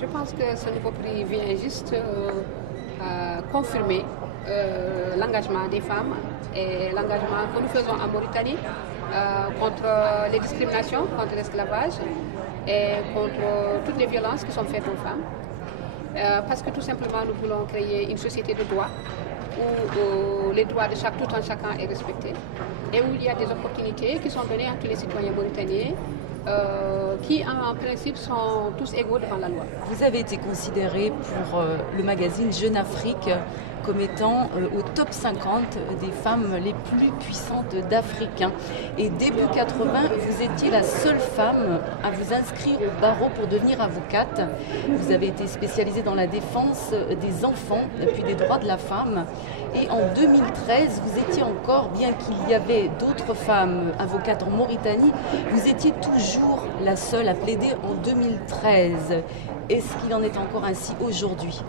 Je pense que ce nouveau prix vient juste confirmer l'engagement des femmes et l'engagement que nous faisons en Mauritanie contre les discriminations, contre l'esclavage et contre toutes les violences qui sont faites aux femmes. Parce que tout simplement nous voulons créer une société de droit où les droits de tout un chacun est respecté et où il y a des opportunités qui sont données à tous les citoyens mauritaniens qui en principe sont tous égaux devant la loi. Vous avez été considéré pour le magazine Jeune Afrique comme étant au top 50 des femmes les plus puissantes d'Afrique. Et début 80, vous étiez la seule femme à vous inscrire au barreau pour devenir avocate. Vous avez été spécialisée dans la défense des enfants et puis des droits de la femme. Et en 2013, vous étiez encore, bien qu'il y avait d'autres femmes avocates en Mauritanie, vous étiez toujours la seule à plaider en 2013. Est-ce qu'il en est encore ainsi aujourd'hui ?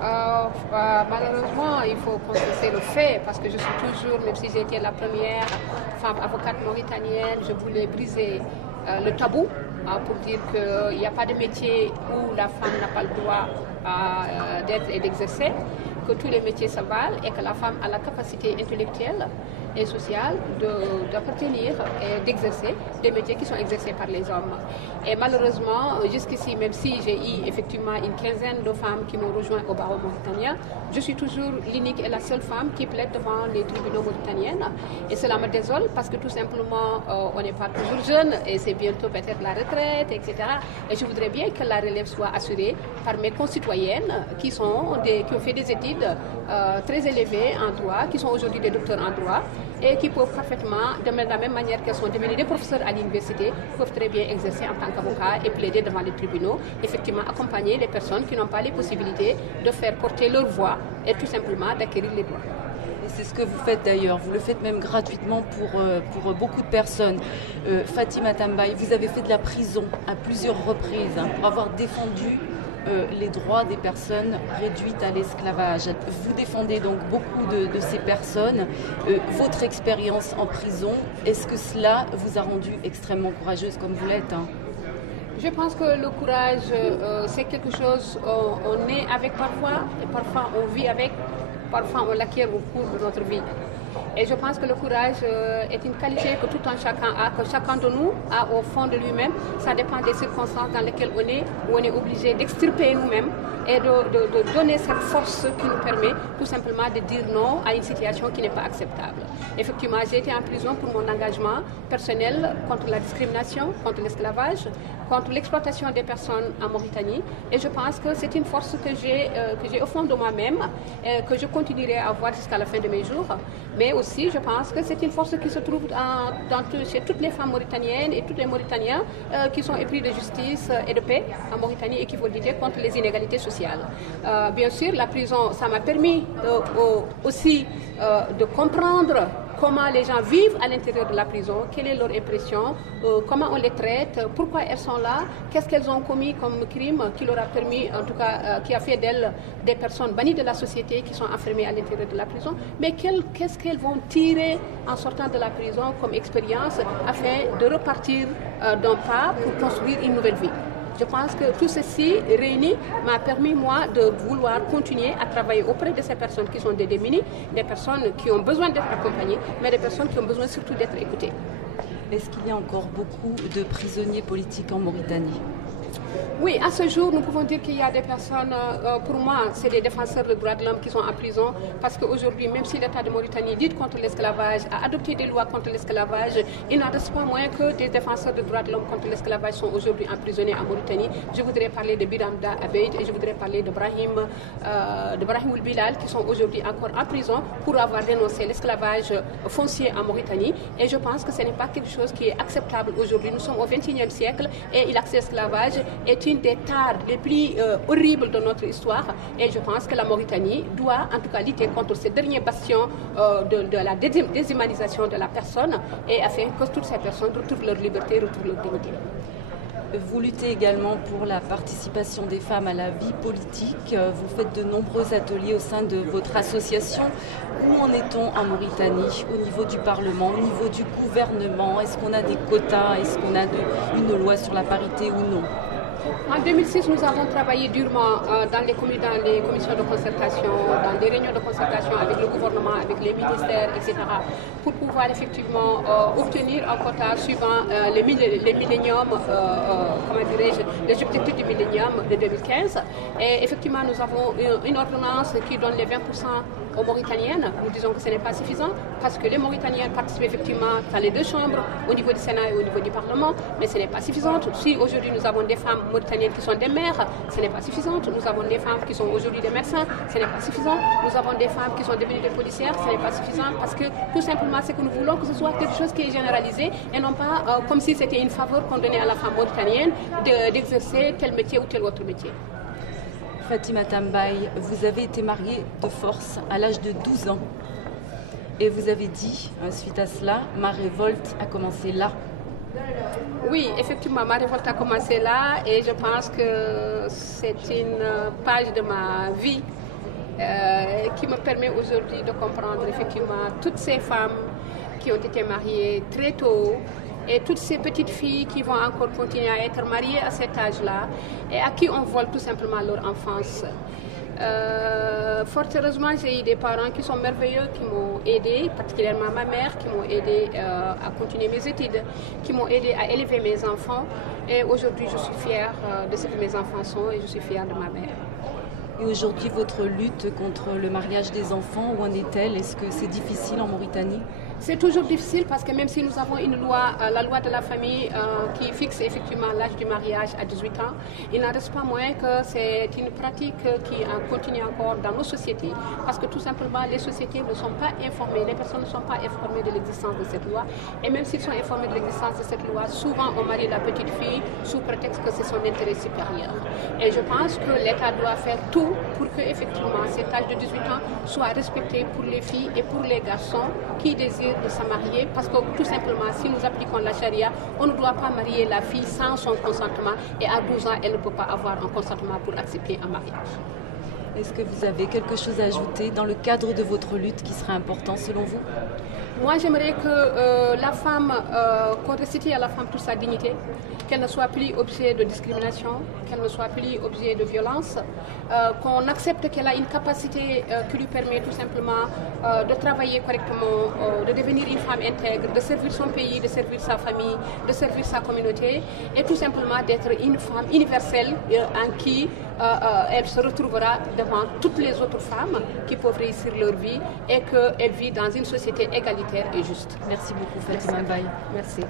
Malheureusement, il faut constater le fait, parce que je suis toujours, même si j'ai été la première femme avocate mauritanienne, je voulais briser le tabou pour dire qu'il n'y a pas de métier où la femme n'a pas le droit d'être et d'exercer, que tous les métiers se valent et que la femme a la capacité intellectuelle et sociale d'appartenir et d'exercer des métiers qui sont exercés par les hommes. Et malheureusement, jusqu'ici, même si j'ai eu effectivement une quinzaine de femmes qui m'ont rejoint au barreau mauritanien, je suis toujours l'unique et la seule femme qui plaide devant les tribunaux mauritaniens. Et cela me désole parce que tout simplement, on n'est pas toujours jeune et c'est bientôt peut-être la retraite, etc. Et je voudrais bien que la relève soit assurée par mes concitoyennes qui ont fait des études très élevées en droit, qui sont aujourd'hui des docteurs en droit, et qui peuvent parfaitement, de la même manière qu'elles sont devenues des professeurs à l'université, peuvent très bien exercer en tant qu'avocat et plaider devant les tribunaux, effectivement accompagner les personnes qui n'ont pas les possibilités de faire porter leur voix et tout simplement d'acquérir les droits. Et c'est ce que vous faites d'ailleurs, vous le faites même gratuitement pour beaucoup de personnes. Fatima Tambaye, vous avez fait de la prison à plusieurs reprises pour avoir défendu les droits des personnes réduites à l'esclavage. Vous défendez donc beaucoup de ces personnes. Votre expérience en prison, est-ce que cela vous a rendu extrêmement courageuse comme vous l'êtes ? Je pense que le courage, c'est quelque chose, on est avec parfois, et parfois on vit avec, parfois on l'acquiert au cours de notre vie. Et je pense que le courage est une qualité que tout un chacun a, que chacun de nous a au fond de lui-même. Ça dépend des circonstances dans lesquelles on est, où on est obligé d'extirper nous-mêmes et de donner cette force qui nous permet tout simplement de dire non à une situation qui n'est pas acceptable. Effectivement, j'ai été en prison pour mon engagement personnel contre la discrimination, contre l'esclavage, contre l'exploitation des personnes en Mauritanie. Et je pense que c'est une force que j'ai au fond de moi-même, que je continuerai à avoir jusqu'à la fin de mes jours. Mais aussi, je pense que c'est une force qui se trouve chez toutes les femmes mauritaniennes et tous les Mauritaniens qui sont épris de justice et de paix en Mauritanie et qui vont lutter contre les inégalités sociales. Bien sûr, la prison, ça m'a permis aussi de comprendre comment les gens vivent à l'intérieur de la prison, quelle est leur impression, comment on les traite, pourquoi elles sont là, qu'est-ce qu'elles ont commis comme crime qui leur a permis, en tout cas, qui a fait d'elles des personnes bannies de la société qui sont enfermées à l'intérieur de la prison, mais qu'est-ce qu'elles vont tirer en sortant de la prison comme expérience afin de repartir d'un pas pour construire une nouvelle vie. Je pense que tout ceci réuni m'a permis, moi, de vouloir continuer à travailler auprès de ces personnes qui sont des démunies, des personnes qui ont besoin d'être accompagnées, mais des personnes qui ont besoin surtout d'être écoutées. Est-ce qu'il y a encore beaucoup de prisonniers politiques en Mauritanie ? Oui, à ce jour, nous pouvons dire qu'il y a des personnes, pour moi, c'est des défenseurs des droits de l'homme qui sont en prison, parce qu'aujourd'hui, même si l'État de Mauritanie lutte contre l'esclavage, a adopté des lois contre l'esclavage, il n'en reste pas moins que des défenseurs des droits de l'homme contre l'esclavage sont aujourd'hui emprisonnés en Mauritanie. Je voudrais parler de Biramda Abeid et je voudrais parler de Brahim Oulbilal, qui sont aujourd'hui encore en prison pour avoir dénoncé l'esclavage foncier en Mauritanie. Et je pense que ce n'est pas quelque chose qui est acceptable aujourd'hui. Nous sommes au XXIe siècle et l'esclavage est une des tares les plus horribles de notre histoire et je pense que la Mauritanie doit en tout cas lutter contre ces derniers bastions de la déshumanisation de la personne et afin que toutes ces personnes retrouvent leur liberté, retrouvent leur dignité. Vous luttez également pour la participation des femmes à la vie politique. Vous faites de nombreux ateliers au sein de votre association. Où en est-on en Mauritanie, au niveau du Parlement, au niveau du gouvernement? Est-ce qu'on a des quotas? Est-ce qu'on a une loi sur la parité ou non? En 2006, nous avons travaillé durement dans les commissions de concertation, dans des réunions de concertation avec le gouvernement, avec les ministères, etc., pour pouvoir effectivement obtenir un quota suivant les milléniums, comment dirais-je, les objectifs du millénium de 2015. Et effectivement, nous avons une ordonnance qui donne les 20% aux Mauritaniennes. Nous disons que ce n'est pas suffisant parce que les Mauritaniennes participent effectivement dans les deux chambres, au niveau du Sénat et au niveau du Parlement, mais ce n'est pas suffisant. Si aujourd'hui nous avons des femmes mauritaniennes qui sont des mères, ce n'est pas suffisant. Nous avons des femmes qui sont aujourd'hui des médecins, ce n'est pas suffisant. Nous avons des femmes qui sont devenues des policières, ce n'est pas suffisant parce que tout simplement c'est que nous voulons que ce soit quelque chose qui est généralisé et non pas comme si c'était une faveur qu'on donnait à la femme mauritanienne d'exercer tel métier ou tel autre métier. Fatimata Mbaye, vous avez été mariée de force à l'âge de 12 ans. Et vous avez dit, suite à cela, ma révolte a commencé là. Oui, effectivement, ma révolte a commencé là et je pense que c'est une page de ma vie qui me permet aujourd'hui de comprendre effectivement toutes ces femmes qui ont été mariées très tôt et toutes ces petites filles qui vont encore continuer à être mariées à cet âge-là et à qui on vole tout simplement leur enfance. Fort heureusement, j'ai eu des parents qui sont merveilleux, qui m'ont aidé, particulièrement ma mère, qui m'ont aidé à continuer mes études, qui m'ont aidé à élever mes enfants. Et aujourd'hui, je suis fière de ce que mes enfants sont et je suis fière de ma mère. Et aujourd'hui, votre lutte contre le mariage des enfants, où en est-elle? Est-ce que c'est difficile en Mauritanie? C'est toujours difficile parce que même si nous avons une loi, la loi de la famille qui fixe effectivement l'âge du mariage à 18 ans, il n'en reste pas moins que c'est une pratique qui continue encore dans nos sociétés parce que tout simplement les sociétés ne sont pas informées, les personnes ne sont pas informées de l'existence de cette loi et même s'ils sont informés de l'existence de cette loi, souvent on marie la petite fille sous prétexte que c'est son intérêt supérieur. Et je pense que l'État doit faire tout pour que effectivement cet âge de 18 ans soit respecté pour les filles et pour les garçons qui désirent de se marier parce que tout simplement si nous appliquons la charia, on ne doit pas marier la fille sans son consentement et à 12 ans elle ne peut pas avoir un consentement pour accepter un mariage. Est-ce que vous avez quelque chose à ajouter dans le cadre de votre lutte qui serait important selon vous? Moi, j'aimerais que la femme, qu'on restitue à la femme toute sa dignité, qu'elle ne soit plus objet de discrimination, qu'elle ne soit plus objet de violence, qu'on accepte qu'elle a une capacité qui lui permet tout simplement de travailler correctement, de devenir une femme intègre, de servir son pays, de servir sa famille, de servir sa communauté et tout simplement d'être une femme universelle en qui elle se retrouvera devant toutes les autres femmes qui peuvent réussir leur vie et qu'elle vit dans une société égalitaire et juste. Merci beaucoup Fatima Mbaye. Merci.